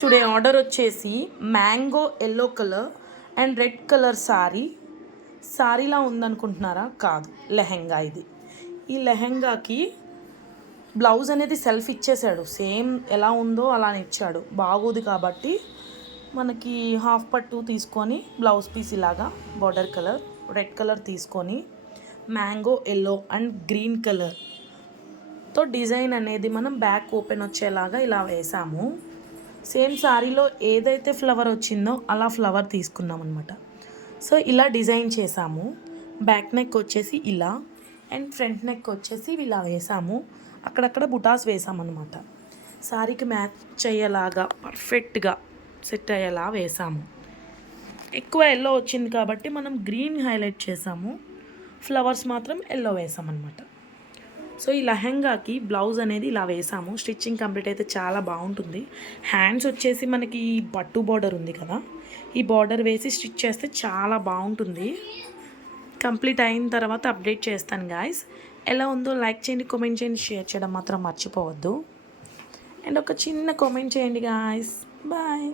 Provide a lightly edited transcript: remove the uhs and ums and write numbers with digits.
Today order వచ్చేసి mango yellow colour and red colour సారీలా ఉందనుకుంటున్నారా? కాదు, లెహెంగా ఇది. ఈ లెహెంగాకి బ్లౌజ్ అనేది సెల్ఫ్ ఇచ్చేసాడు, సేమ్ ఎలా ఉందో అలానే ఇచ్చాడు. బాగోదు కాబట్టి మనకి హాఫ్ పట్టు తీసుకొని బ్లౌజ్ పీస్ ఇలాగా బార్డర్ కలర్ రెడ్ కలర్ తీసుకొని మ్యాంగో ఎల్లో అండ్ గ్రీన్ కలర్తో డిజైన్ అనేది మనం బ్యాక్ ఓపెన్ వచ్చేలాగా ఇలా వేసాము. సేమ్ శారీలో ఏదైతే ఫ్లవర్ వచ్చిందో అలా ఫ్లవర్ తీసుకున్నాం అనమాట. సో ఇలా డిజైన్ చేసాము. బ్యాక్ నెక్ వచ్చేసి ఇలా అండ్ ఫ్రంట్ నెక్ వచ్చేసి ఇలా వేసాము. అక్కడక్కడ బుటాస్ వేసామన్నమాట. శారీకి మ్యాచ్ అయ్యేలాగా పర్ఫెక్ట్గా సెట్ అయ్యేలా వేసాము. ఎక్కువ ఎల్లో వచ్చింది కాబట్టి మనం గ్రీన్ హైలైట్ చేసాము, ఫ్లవర్స్ మాత్రం ఎల్లో వేసామన్నమాట. సో ఈ లెహెంగాకి బ్లౌజ్ అనేది ఇలా వేసాము. స్టిచ్చింగ్ కంప్లీట్ అయితే చాలా బాగుంటుంది. హ్యాండ్స్ వచ్చేసి మనకి పట్టు బార్డర్ ఉంది కదా, ఈ బార్డర్ వేసి స్టిచ్ చేస్తే చాలా బాగుంటుంది. కంప్లీట్ అయిన తర్వాత అప్డేట్ చేస్తాను గాయస్. ఎలా ఉందో లైక్ చేయండి, కామెంట్ చేయండి, షేర్ చేయడం మాత్రం మర్చిపోవద్దు. అండ్ ఒక చిన్న కామెంట్ చేయండి గాయస్. బాయ్.